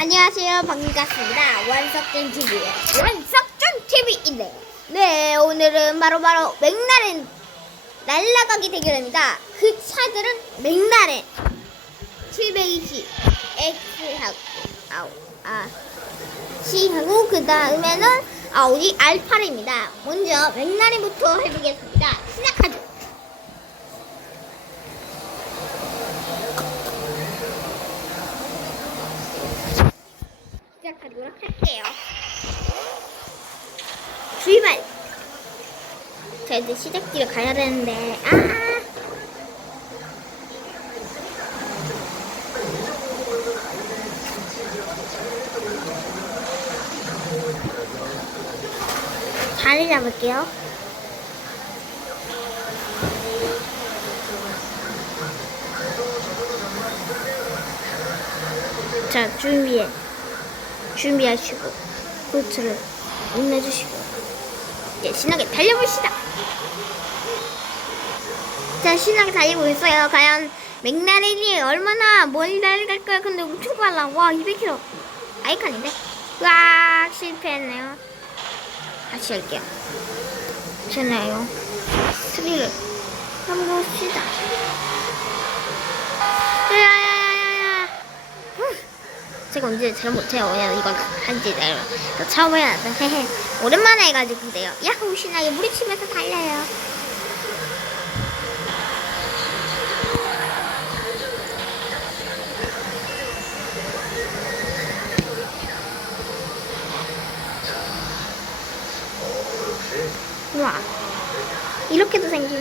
안녕하세요. 반갑습니다. 원석준 TV의 원석준 TV인데요. 네, 오늘은 바로바로 맥라렌 날라가기 대결입니다. 그 차들은 맥라렌 720 X하고 아우 아 C하고 그 다음에는 아우디 R8입니다. 먼저 맥라렌부터 해보겠습니다. 시작하죠. 시작하도록 할게요. 출발! 자, 이제 시작지를 가야 되는데, 아! 자리 잡을게요. 자, 준비해. 준비하시고 볼트를 올려주시고 이제 신나게 달려봅시다. 자 신나게 달리고 있어요. 과연 맥라렌이 얼마나 멀리 달려갈까요? 근데 엄청 빨라. 와 200km 아이칸인데? 으악 실패했네요. 다시 할게요. 괜찮아요. 스릴을 한번 봅시다. 제가 언제 잘 못해요. 그냥 이건 한지 내가 저 처음. 헤헤. 오랜만에 해가지고 그래요. 야호 신나게 무리치면서 달려요. 우와 이렇게도 생기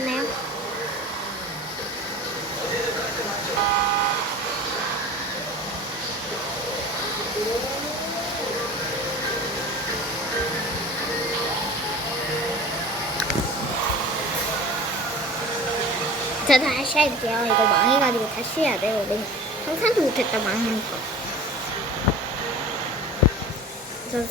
할게요. 이거 망해가지고 다시 해야 돼요. 너무 상상도 못했다 망한 거. 저.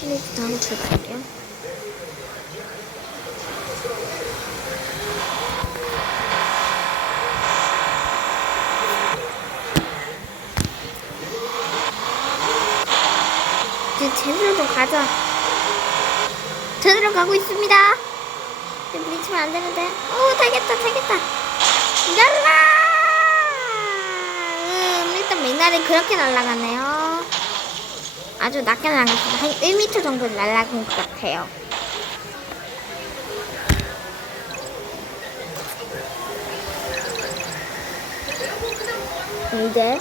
스님부터 한번 출발할게요. 이제 제대로 좀 가자. 제대로 가고 있습니다. 부딪히면 안 되는데. 오, 타겠다, 타겠다. 날라! 음, 일단 맥날이 그렇게 날아가네요. 아주 낮게 날아갔습니다. 한 1m 정도 날아간 것 같아요. 이제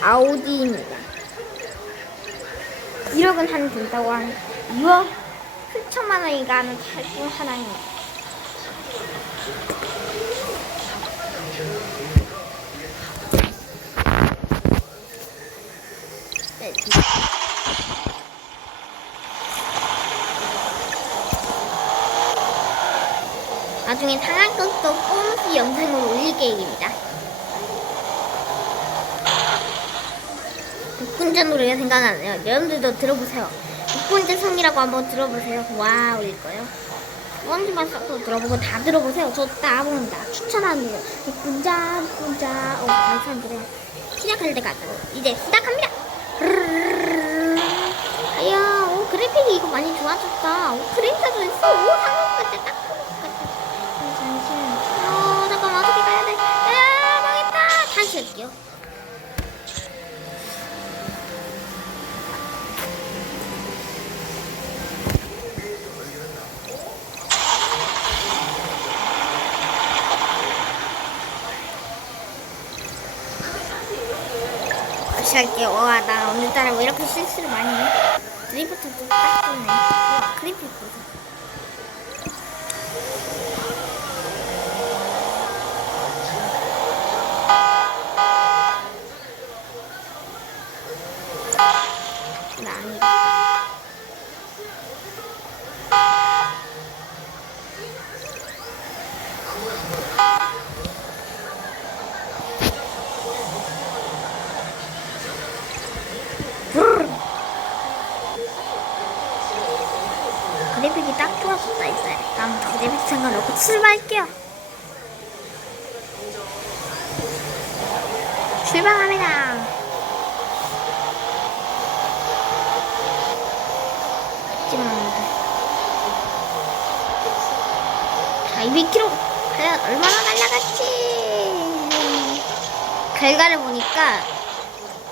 아우디입니다. 1억은 한 된다고 한 2억 7천만 원이 가는 탈중 하나입니다. 네, 나중에 상한 것도 보너스 영상을 올릴 계획입니다. 육군자 노래가 생각나네요. 여러분들도 들어보세요. 육군자 성이라고 한번 들어보세요. 와, 올릴 거예요. 먼지만 싹도 들어보고 다 들어보세요. 저 따봉다. 추천하는 노래. 육군자, 육군자. 어, 감사합니다. 시작할 때가 이제 시작합니다. 아야, 오, 그래픽이 이거 많이 좋아졌다. 오, 그림자도 있어. 오, 상관없을 때 딱 할게요. 와, 나 오늘따라 왜 이렇게 실수를 많이 해? 드리프트도 딱 좋네. 와, 그래픽 보자. 딱 좋았었다 했어요. 다음 그래픽 상관없고 출발할게요. 출발합니다. 자, 200km. 과연 얼마나 날라갔지? 결과를 보니까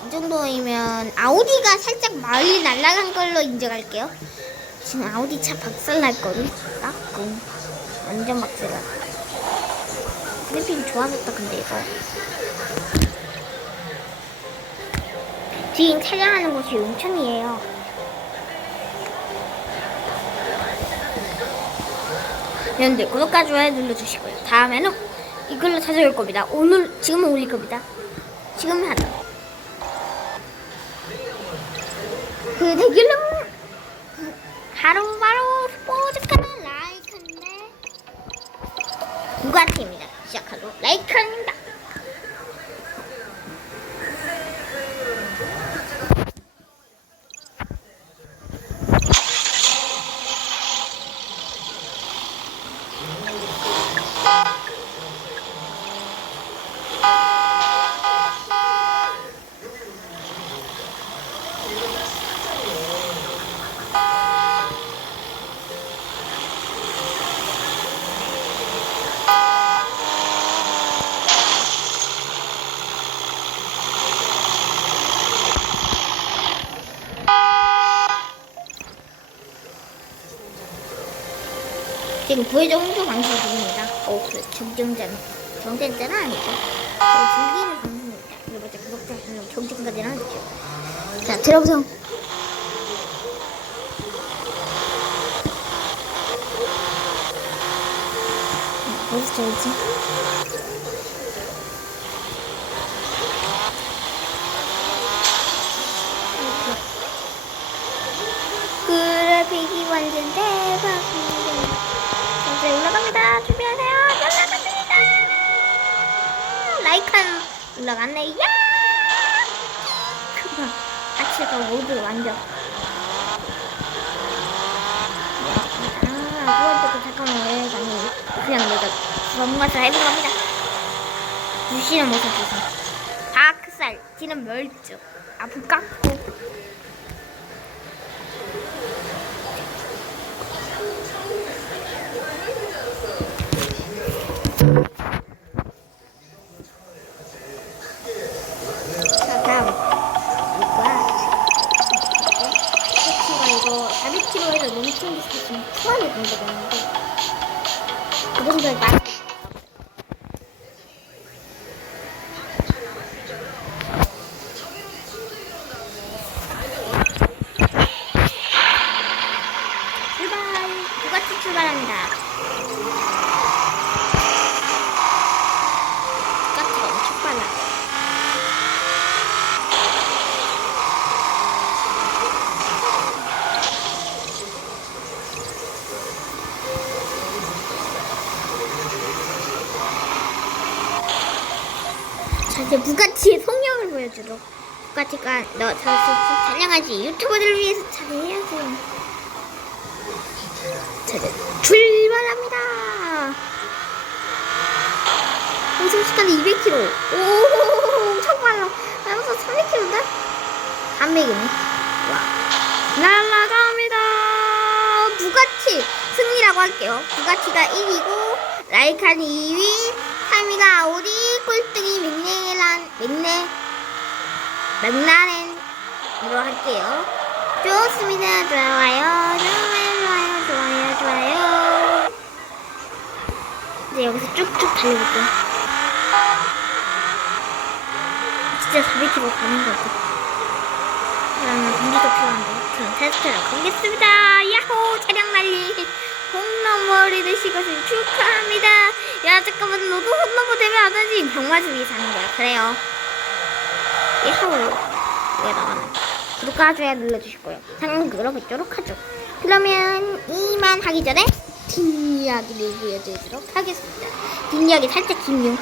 이 정도이면 아우디가 살짝 멀리 날아간 걸로 인정할게요. 지금 아우디 차 박살 날 거리. 깎고. 완전 박살 나. 그래픽 좋아졌다, 근데 이거. 지금 촬영하는 곳이 용천이에요. 여러분들 구독과 좋아요 눌러주시고요. 다음에는 이걸로 찾아올 겁니다. 오늘 지금은 올릴 겁니다. 지금 하자. 그 대결로 바로 바로 스포츠카는 라이카인데 부가티입니다. 시작하도록 라이카입니다. 지금 구해적 홍보 방송 중입니다. 어, 그 경쟁자는 경쟁자는 아니죠. 어, 즐기는 방송입니다. 그래봤자 구독자 한명 경쟁자는 아니죠. 자, 들어보세요. 어디서 쳐야지? 그래픽이 완전 대박 라이칸 올라갔네. 야! 그만. 아치가 모두 완벽. 아, 그것도 잠깐만 왜 가니? 그냥 내가 주먹맛을 해본 겁니다. 무시는 모습 보세요. 다크살, 뒤는 멸종. 앞은 깎고. 자, 이제 부가티의 성령을 보여주도록. 부가티가 너저 촬영하지 유튜버들을 위해서 잘해야지. 자 출발합니다. 우승 시간이 200km 오 엄청 빨라. 나면서 300km인데? 300이네. 와. 날아갑니다. 부가티 승리라고 할게요. 부가티가 1위고 라이칸이 2위 3위가 아우디 꼴등이 맥레 맥라렌으로 할게요. 좋습니다. 좋아요. 좋아요 좋아요 좋아요 이제 여기서 쭉쭉 달려볼게요. 진짜 400km 가는 거 같아. 그러면 공기도 필요한데 그럼 테스트를 가겠습니다. 야호 차량 날리. 홈런머리 것을 축하합니다. 야 잠깐만 너도 홈런머 되면 안 하지? 병마주 위해 사는 거야. 그래요 야호 왜 나가나 구독과 좋아요 거예요. 상황 그러겠도록 하죠. 그러면 이만 하기 전에 뒷이야기를 보여드리도록 하겠습니다. 뒷이야기 살짝 긴요